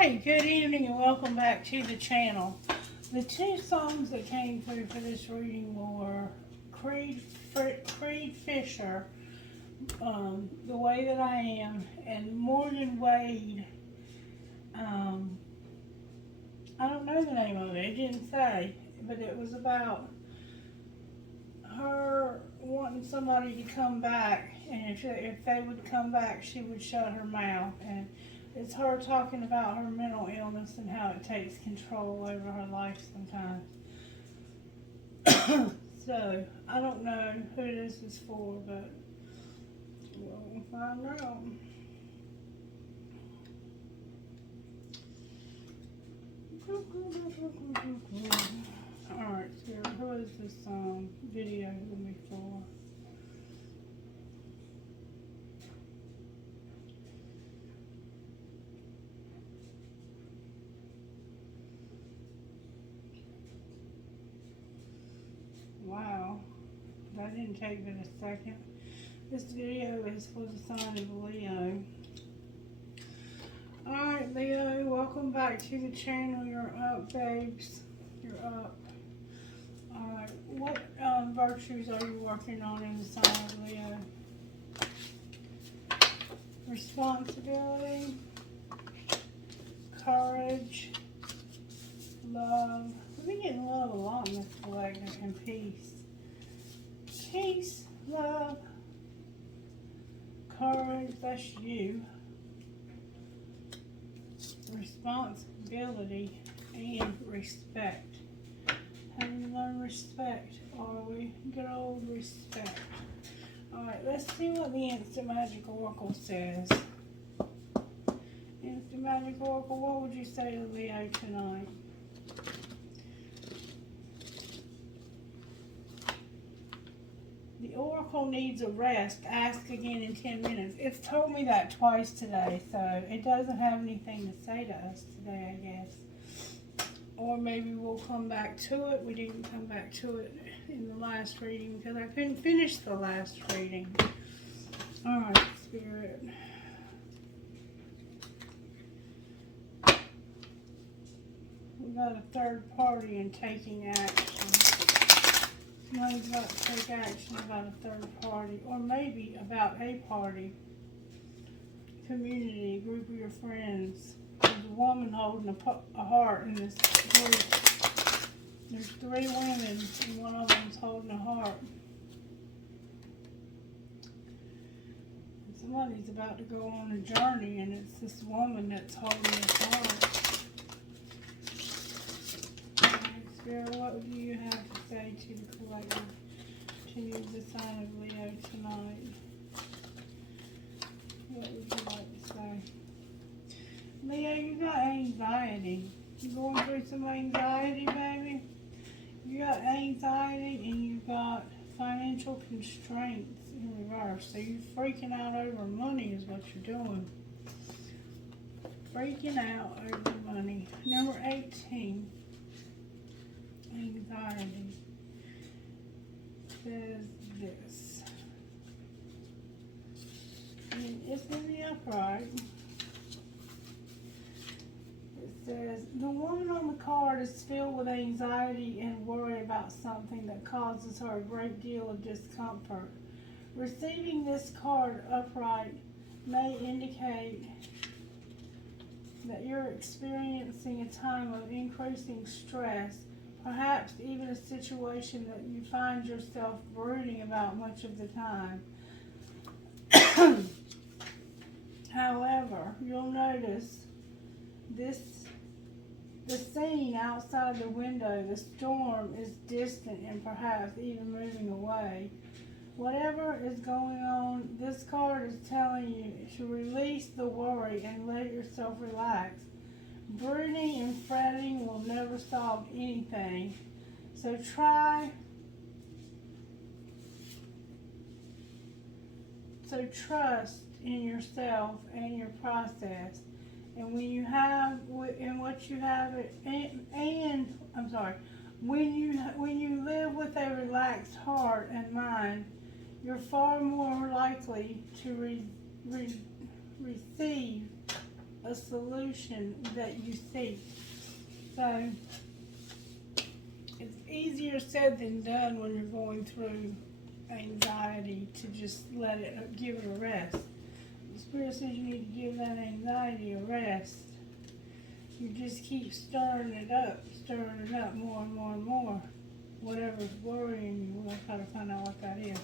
Hi, good evening and welcome back to the channel. The two songs that came through for this reading were Creed Fisher, The Way That I Am, and Morgan Wade. I don't know the name of it, it didn't say, but it was about her wanting somebody to come back, and if they would come back, she would shut her mouth. And it's her talking about her mental illness and how it takes control over her life sometimes. So, I don't know who this is for, but we'll find out. Alright, so who is this video going to be for? Wow, that didn't take but a second. This video is for the sign of Leo. Alright, Leo, welcome back to the channel. You're up, babes. You're up. Alright, what virtues are you working on in the sign of Leo? Responsibility, courage, love. We've been getting love a lot in this collective, and peace. Peace, love, courage, that's you. Responsibility and respect. Have you learned respect? Are we? Good old respect. Alright, let's see what the Instant Magic Oracle says. Instant Magic Oracle, what would you say to Leo tonight? The Oracle needs a rest. Ask again in 10 minutes. It's told me that twice today, so it doesn't have anything to say to us today, I guess. Or maybe we'll come back to it. We didn't come back to it in the last reading because I couldn't finish the last reading. Alright, Spirit. We got a third party and taking action. Somebody's about to take action about a third party, or maybe about a party, community, a group of your friends. There's a woman holding a heart in this group. There's 3 women, and one of them's holding a heart. And somebody's about to go on a journey, and it's this woman that's holding this heart. Spirit, what do you have to say to the collective to use the sign of Leo tonight? What would you like to say? Leo, you got anxiety. You going through some anxiety, baby? You got anxiety and you got financial constraints in reverse. So you're freaking out over money is what you're doing. Freaking out over money. Number 18. Anxiety says this, and it's in the upright. It says the woman on the card is filled with anxiety and worry about something that causes her a great deal of discomfort. Receiving this card upright may indicate that you're experiencing a time of increasing stress, perhaps even a situation that you find yourself brooding about much of the time. However, you'll notice the scene outside the window, the storm is distant and perhaps even moving away. Whatever is going on, this card is telling you to release the worry and let yourself relax. Brooding and fretting will never solve anything. So trust in yourself and your process. And when you have, when you live with a relaxed heart and mind, you're far more likely to receive a solution that you seek. So it's easier said than done when you're going through anxiety to just give it a rest. The Spirit says you need to give that anxiety a rest. You just keep stirring it up more and more and more. Whatever's worrying you, we'll try to find out what that is.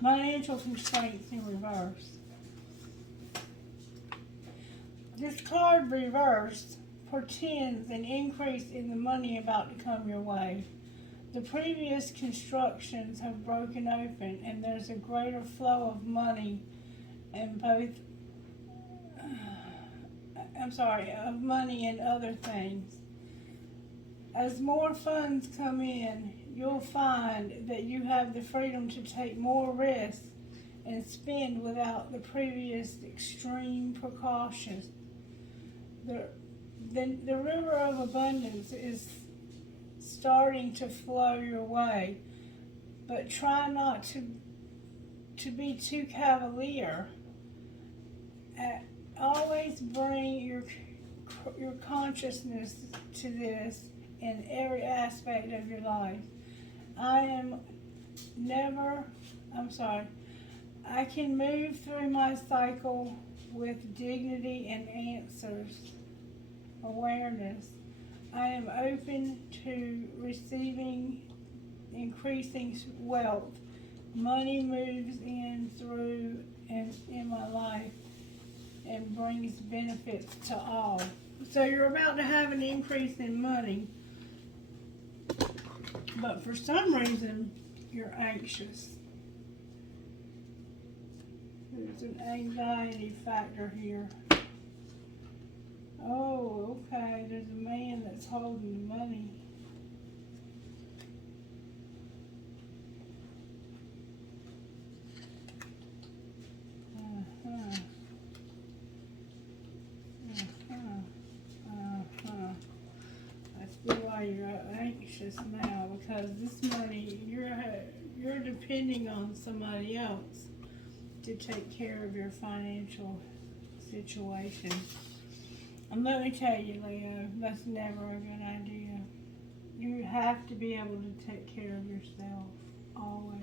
Financial constraints in reverse. This card reversed portends an increase in the money about to come your way. The previous constructions have broken open and there's a greater flow of money and of money and other things. As more funds come in, you'll find that you have the freedom to take more risks and spend without the previous extreme precautions. The river of abundance is starting to flow your way, but try not to be too cavalier. Always bring your consciousness to this in every aspect of your life. I can move through my cycle with dignity and answers, awareness. I am open to receiving increasing wealth. Money moves in through and in my life and brings benefits to all. So you're about to have an increase in money, but for some reason you're anxious. There's an anxiety factor here. Oh, okay, there's a man that's holding the money. I see why you're anxious now, because this money, you're depending on somebody else to take care of your financial situation. And let me tell you, Leo, that's never a good idea. You have to be able to take care of yourself, always.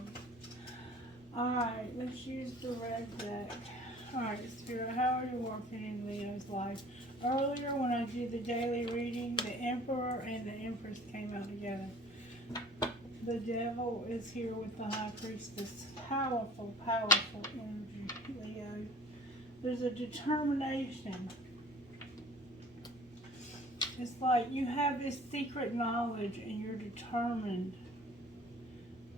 Alright, let's use the red deck. Alright, Spirit, how are you working in Leo's life? Earlier when I did the daily reading, the Emperor and the Empress came out together. The Devil is here with the High Priestess. Powerful, powerful energy, Leo. There's a determination. It's like you have this secret knowledge and you're determined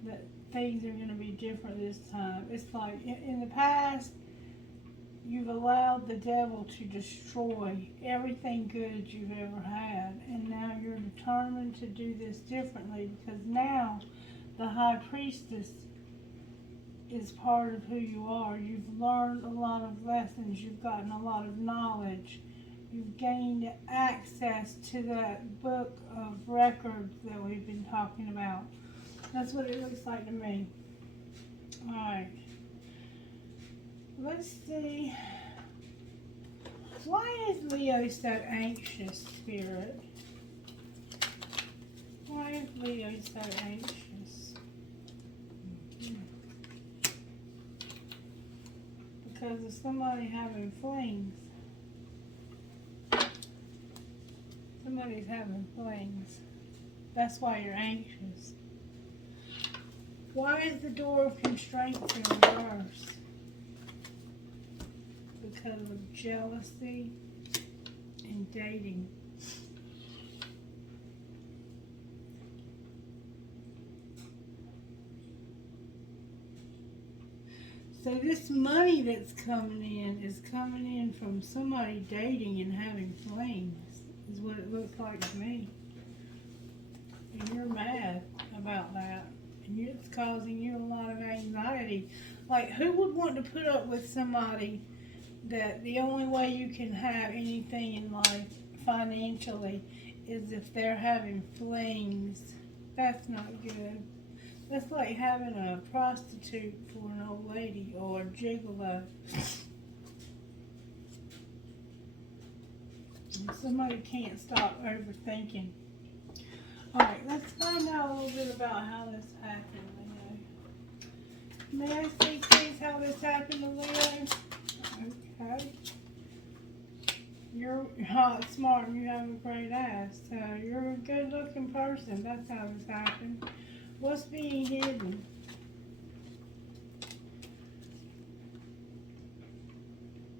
that things are going to be different this time. It's like in the past, you've allowed the devil to destroy everything good you've ever had. And now you're determined to do this differently, because now the High Priestess is part of who you are. You've learned a lot of lessons. You've gotten a lot of knowledge. You've gained access to that book of records that we've been talking about. That's what it looks like to me. Alright. Let's see. Why is Leo so anxious, Spirit? Why is Leo so anxious? Because of somebody having flings. Somebody's having flings. That's why you're anxious. Why is the door of constraints in reverse? Because of jealousy and dating. So this money that's coming in is coming in from somebody dating and having flings, is what it looks like to me. And you're mad about that. And it's causing you a lot of anxiety. Like, who would want to put up with somebody that the only way you can have anything in life financially is if they're having flings? That's not good. That's like having a prostitute for an old lady or a gigolo. Somebody can't stop overthinking. Alright, let's find out a little bit about how this happened, Leo. May I see, please, how this happened to Leo? Okay. You're hot, smart, and you have a great ass. So you're a good-looking person. That's how this happened. What's being hidden?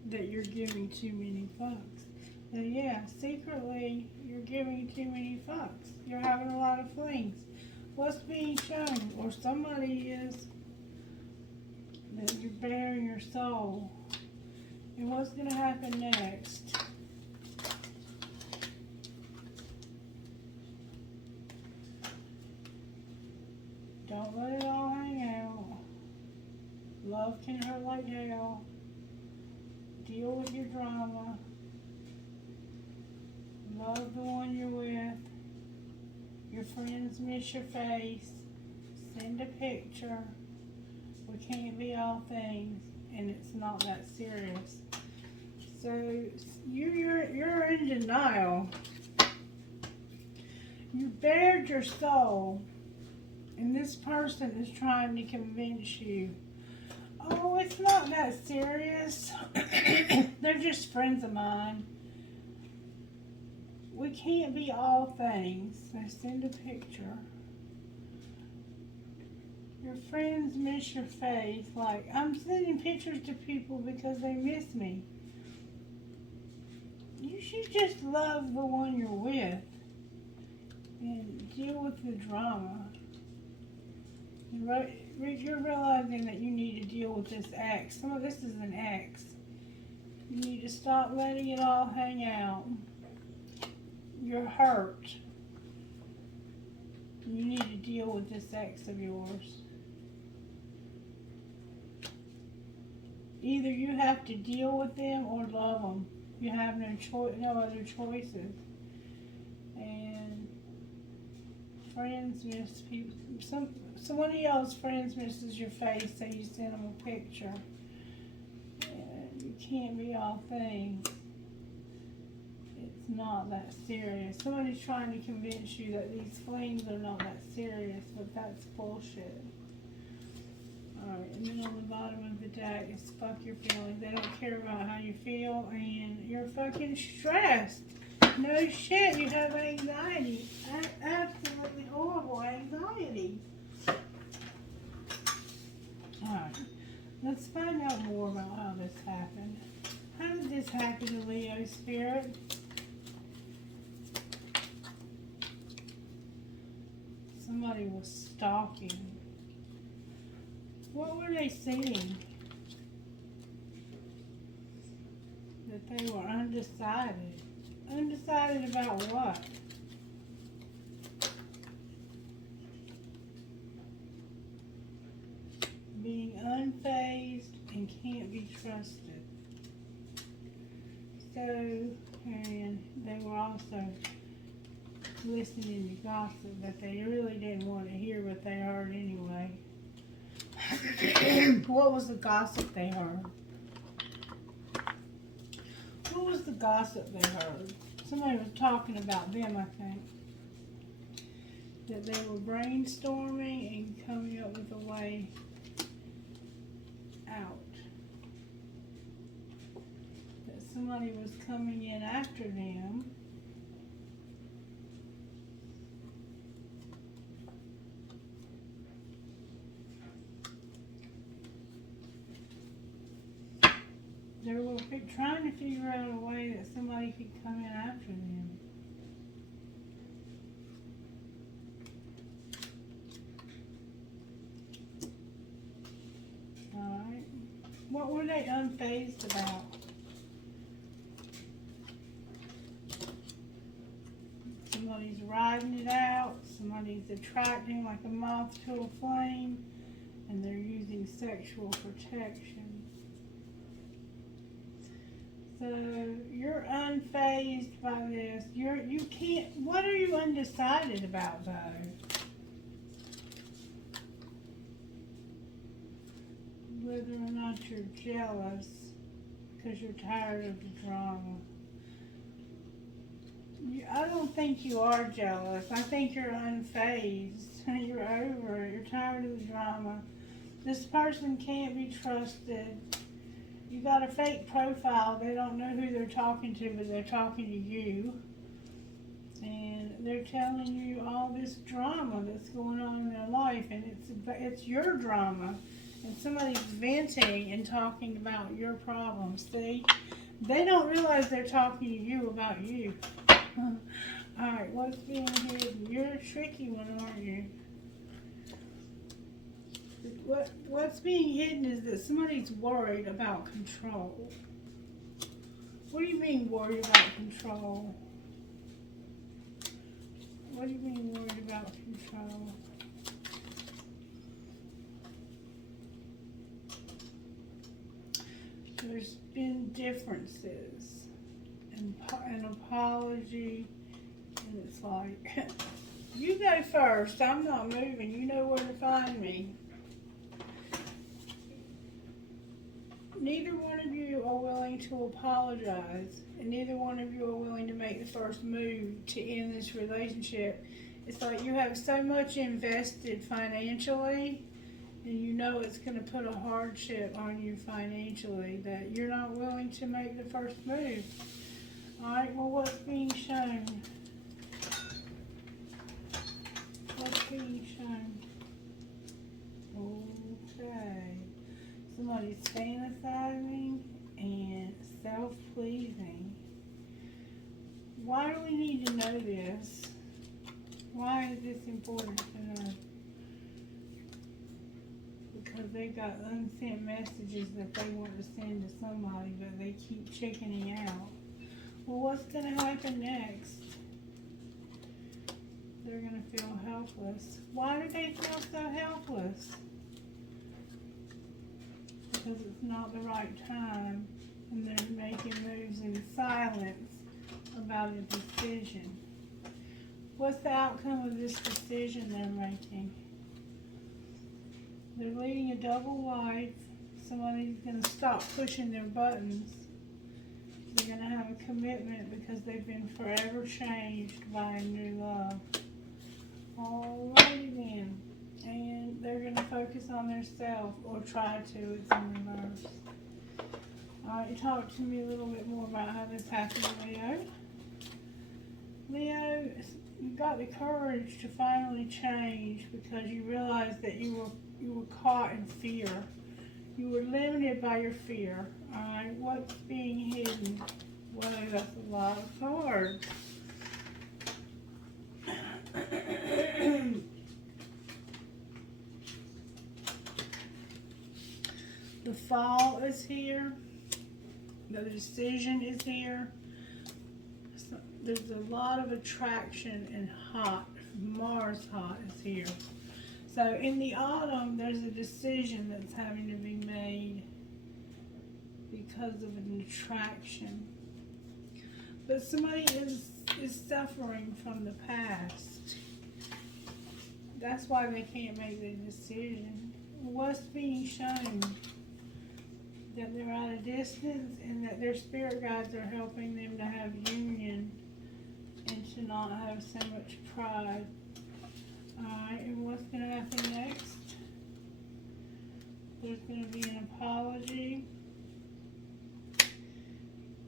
That you're giving too many fucks. So yeah, secretly, you're giving too many fucks. You're having a lot of flings. What's being shown? Or somebody is that you're bearing your soul. And what's going to happen next? Don't let it all hang out. Love can hurt like hell. Deal with your drama. Love the one you're with. Your friends miss your face. Send a picture. We can't be all things, and it's not that serious. So you're in denial. You bared your soul. And this person is trying to convince you, oh, it's not that serious. They're just friends of mine. We can't be all things. I send a picture. Your friends miss your face. Like, I'm sending pictures to people because they miss me. You should just love the one you're with and deal with the drama. You're realizing that you need to deal with this ex. Some of this is an ex. You need to stop letting it all hang out. You're hurt. You need to deal with this ex of yours. Either you have to deal with them or love them. You have no other choices. And friends miss people. One of y'all's friends misses your face, so you send them a picture. And you can't be all things. It's not that serious. Somebody's trying to convince you that these flings are not that serious, but that's bullshit. Alright, and then on the bottom of the deck is fuck your feelings. They don't care about how you feel, and you're fucking stressed. No shit, you have anxiety. Absolutely horrible anxiety. Alright, let's find out more about how this happened. How did this happen to Leo Spirit? Somebody was stalking. What were they seeing? That they were undecided. Undecided about what? Being unfazed and can't be trusted. So, and they were also listening to gossip that they really didn't want to hear what they heard anyway. What was the gossip they heard? What was the gossip they heard? Somebody was talking about them, I think. That they were brainstorming and coming up with a way out. That somebody was coming in after them. They were trying to figure out a way that somebody could come in after them. Alright. What were they unfazed about? Somebody's riding it out. Somebody's attracting like a moth to a flame. And they're using sexual protection. So you're unfazed by this. You can't. What are you undecided about, though? Whether or not you're jealous because you're tired of the drama. I don't think you are jealous. I think you're unfazed. You're over it. You're tired of the drama. This person can't be trusted. You got a fake profile. They don't know who they're talking to, but they're talking to you. And they're telling you all this drama that's going on in their life, and it's your drama. And somebody's venting and talking about your problems. See? They don't realize they're talking to you about you. Alright, what's being hidden? You're a tricky one, aren't you? What's being hidden is that somebody's worried about control. What do you mean worried about control? What do you mean worried about control? There's been differences and an apology, and it's like, you go first, I'm not moving, you know where to find me. Neither one of you are willing to apologize, and neither one of you are willing to make the first move to end this relationship. It's like you have so much invested financially, and you know it's going to put a hardship on you financially, that you're not willing to make the first move. Alright, well, what's being shown? What's being shown? Okay. Somebody's fantasizing and self-pleasing. Why do we need to know this? Why is this important to know? Because they've got unsent messages that they want to send to somebody, but they keep chickening out. Well, what's going to happen next? They're going to feel helpless. Why do they feel so helpless? Because it's not the right time, and they're making moves in silence about a decision. What's the outcome of this decision they're making? They're leading a double life. Somebody's going to stop pushing their buttons. They're going to have a commitment because they've been forever changed by a new love. Alrighty then. And they're going to focus on their self, or try to. It's in reverse. Alright, talk to me a little bit more about how this happened, Leo. Leo, you got the courage to finally change because you realized that you were caught in fear. You were limited by your fear. Alright, what's being hidden? Well, that's a lot of cards. The fall is here. The decision is here. So there's a lot of attraction and hot. Mars hot is here. So in the autumn, there's a decision that's having to be made because of an attraction. But somebody is suffering from the past. That's why they can't make the decision. What's being shown? That they're at a distance, and that their spirit guides are helping them to have union and to not have so much pride. Alright, and what's going to happen next? There's going to be an apology,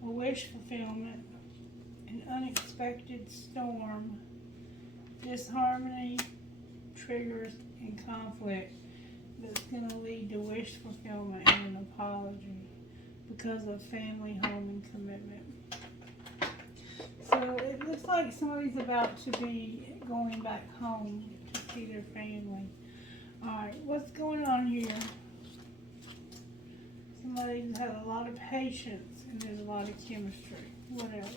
a wish fulfillment, an unexpected storm, disharmony, triggers, and conflict that's going to lead to wish fulfillment and an apology because of family, home, and commitment. So it looks like somebody's about to be going back home to see their family. Alright, what's going on here? Somebody's had a lot of patience and there's a lot of chemistry. What else?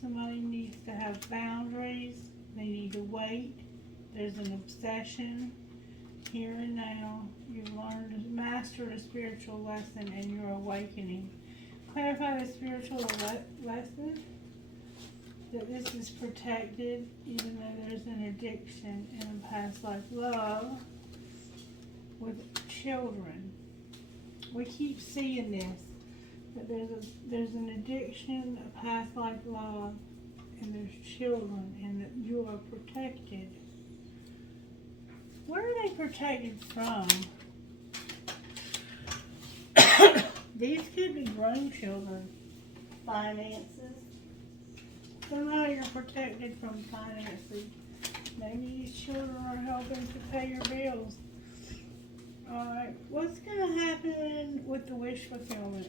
Somebody needs to have boundaries. They need to wait. There's an obsession. Here and now, you've learned to master a spiritual lesson and you're awakening. Clarify the spiritual lesson. That this is protected, even though there's an addiction in a past life. Love with children. We keep seeing this. But there's an addiction, a past life love, and there's children, and that you are protected. Where are they protected from? These could be grown children. Finances. Somehow you're protected from finances. Maybe these children are helping to pay your bills. Alright, what's going to happen with the wish fulfillment?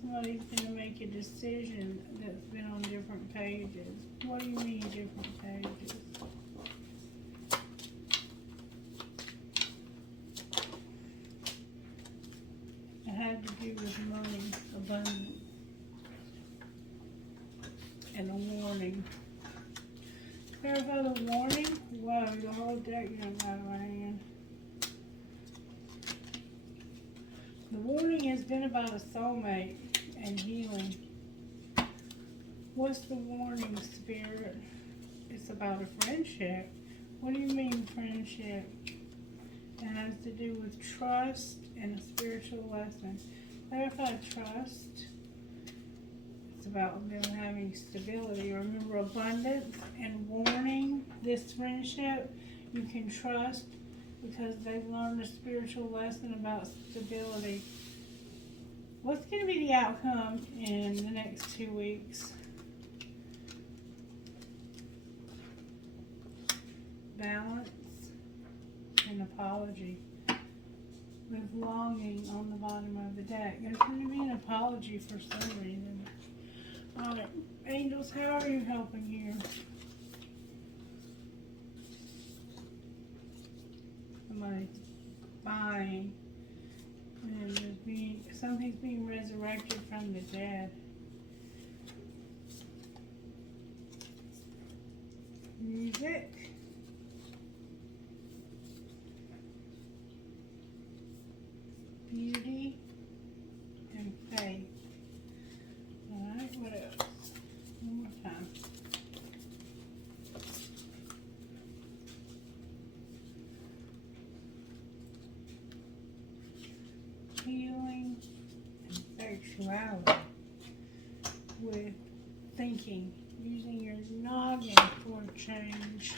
Somebody's going to make a decision that's been on different pages. What do you mean different pages? It had to do with money, abundance, and a warning. Clarify the warning. Whoa, the whole deck jumped out of my hand. The warning has been about a soulmate and healing. What's the warning, Spirit? It's about a friendship. What do you mean, friendship? It has to do with trust and a spiritual lesson. Clarify trust. It's about them having stability. Remember, abundance and warning. This friendship you can trust because they've learned a spiritual lesson about stability. What's going to be the outcome in the next 2 weeks? Balance and apology. With longing on the bottom of the deck. There's going to be an apology for some reason. Alright, angels, how are you helping here? Somebody's buying. And something's being resurrected from the dead. Music. Beauty and faith. Alright, what else? One more time. Healing and sexuality with thinking, using your noggin for change.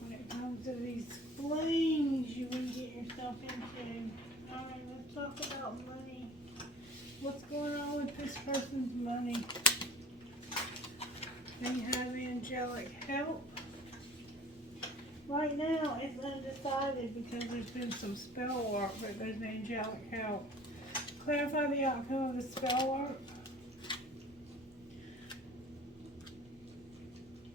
When it comes to these flings you will get yourself into. Alright, let's talk about money. What's going on with this person's money? They have angelic help. Right now, it's undecided because there's been some spell work, but there's angelic help. Clarify the outcome of the spell work.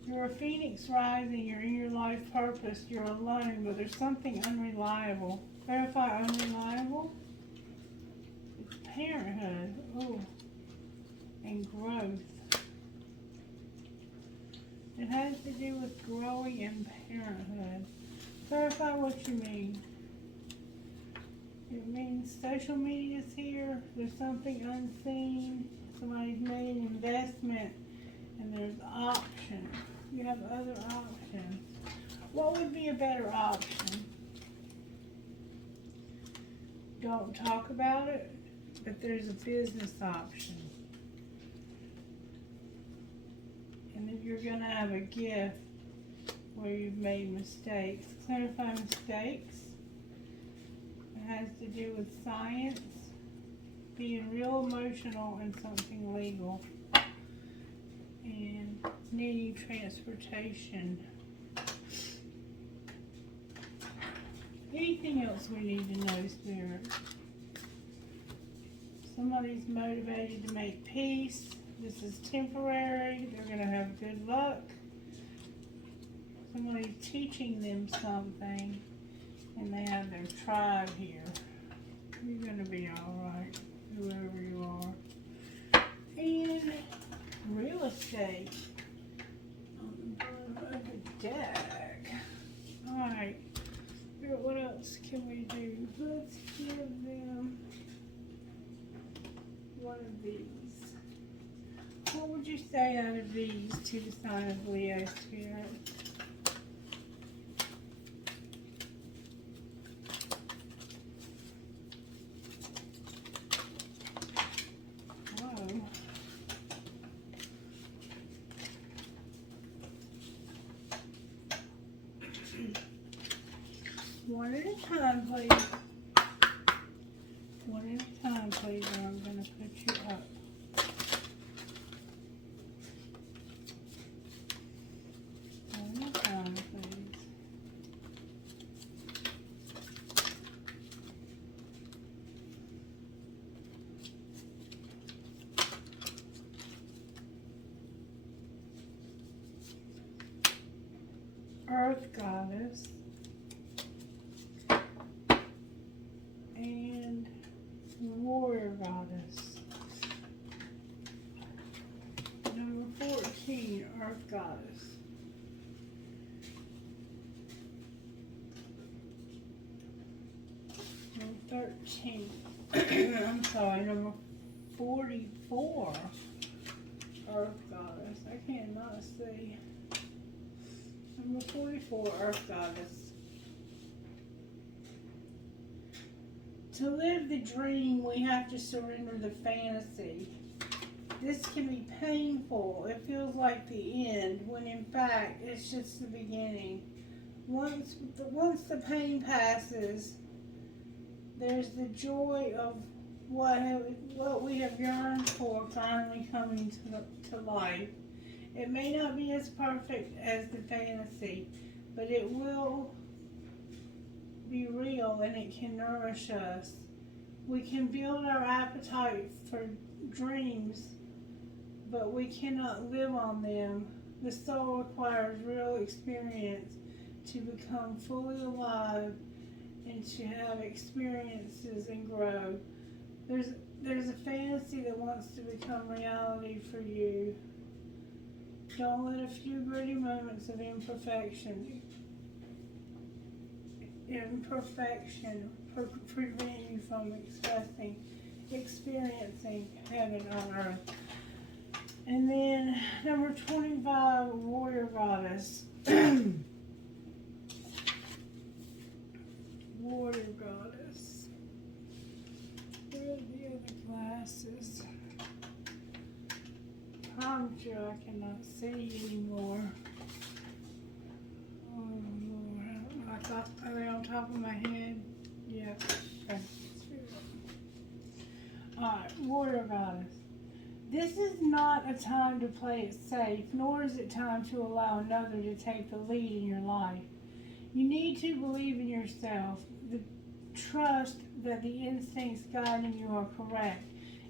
You're a phoenix rising. You're in your life purpose. You're alone, but there's something unreliable. Clarify unreliable. It's parenthood. Ooh. And growth. It has to do with growing in parenthood. Clarify what you mean. It means social media's here. There's something unseen. Somebody's made an investment and there's options. You have other options. What would be a better option? Don't talk about it, but there's a business option. And then you're going to have a gift where you've made mistakes. Clarify mistakes. It has to do with science, being real emotional, and something legal. And needing transportation. Anything else we need to know, Spirit? Somebody's motivated to make peace. This is temporary. They're going to have good luck. Somebody's teaching them something. And they have their tribe here. You're going to be alright, whoever you are. And real estate on the bottom of the deck. Alright. What else can we do? Let's give them one of these. What would you say out of these to the sign of Leo, Spirit? One at a time, please. One at a time, please, or I'm going to put you up. One at a time, please. Earth Goddess. And Warrior Goddess. Number 14, Earth Goddess. Number 13, I'm sorry, number 44, Earth Goddess. I cannot see. Number 44, Earth Goddess. To live the dream, we have to surrender the fantasy. This can be painful. It feels like the end, when in fact, it's just the beginning. Once the pain passes, there's the joy of what we have yearned for finally coming to life. It may not be as perfect as the fantasy, but it will be real and it can nourish us. We can build our appetite for dreams, but we cannot live on them. The soul requires real experience to become fully alive and to have experiences and grow. There's a fantasy that wants to become reality for you. Don't let a few gritty moments of imperfection prevent you from experiencing heaven on earth. And then number 25, Warrior Goddess. Warrior Goddess. Where are the other glasses? I'm sure I cannot see anymore. Oh Lord, I thought, are they on top of my head? Yeah. Okay. Alright, Warrior Goddess. This is not a time to play it safe, nor is it time to allow another to take the lead in your life. You need to believe in yourself, trust that the instincts guiding you are correct.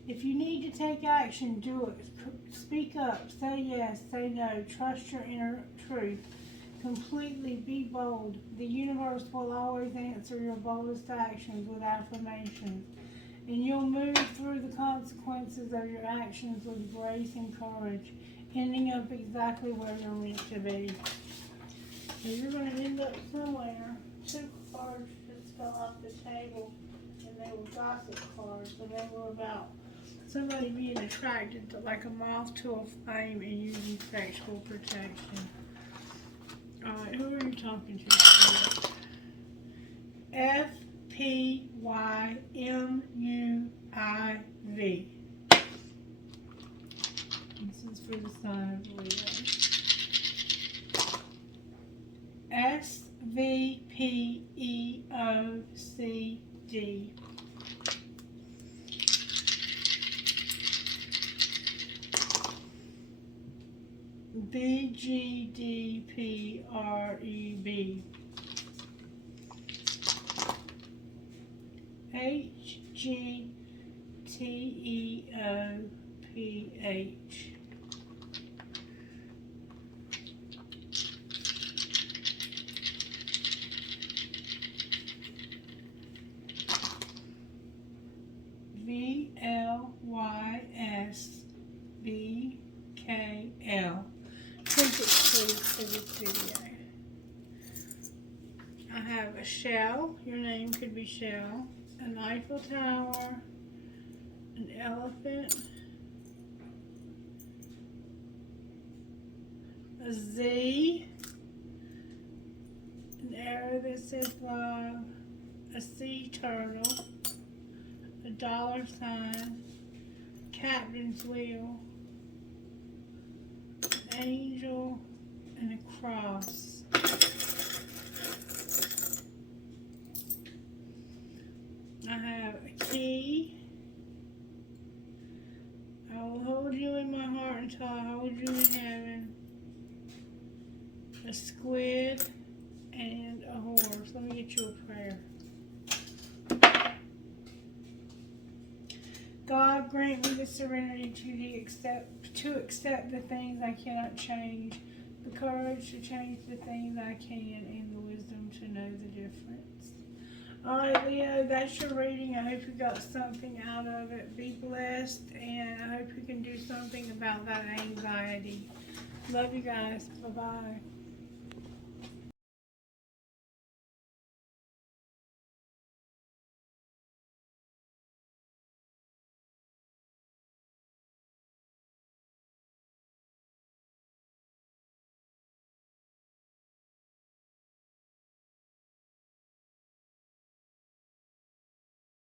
If you need to take action, do it. Speak up, say yes, say no, trust your inner truth. Completely be bold. The universe will always answer your boldest actions with affirmations, and you'll move through the consequences of your actions with grace and courage, ending up exactly where you're meant to be. So you're going to end up somewhere. 2 cards just fell off the table, and they were gossip cards, and they were about somebody being attracted to, like a moth to a flame, and using sexual protection. Alright, who are you talking to? FPYMUIV. This is for the sign of Leo. SVPEOCD. BGDPREB. HGTEOPH. VLYSBKL. Trumpets, please, for this video. I have a shell. Your name could be Shell. An Eiffel Tower. An elephant. A Z. An arrow that says love. A sea turtle. A $sign. Captain's wheel. An angel. And a cross. I have a key. I will hold you in my heart until I hold you in heaven. A squid and a horse. Let me get you a prayer. God, grant me the serenity to accept the things I cannot change, the courage to change the things I can, and the wisdom to know the difference. Alright, Leo, that's your reading. I hope you got something out of it. Be blessed, and I hope you can do something about that anxiety. Love you guys. Bye-bye.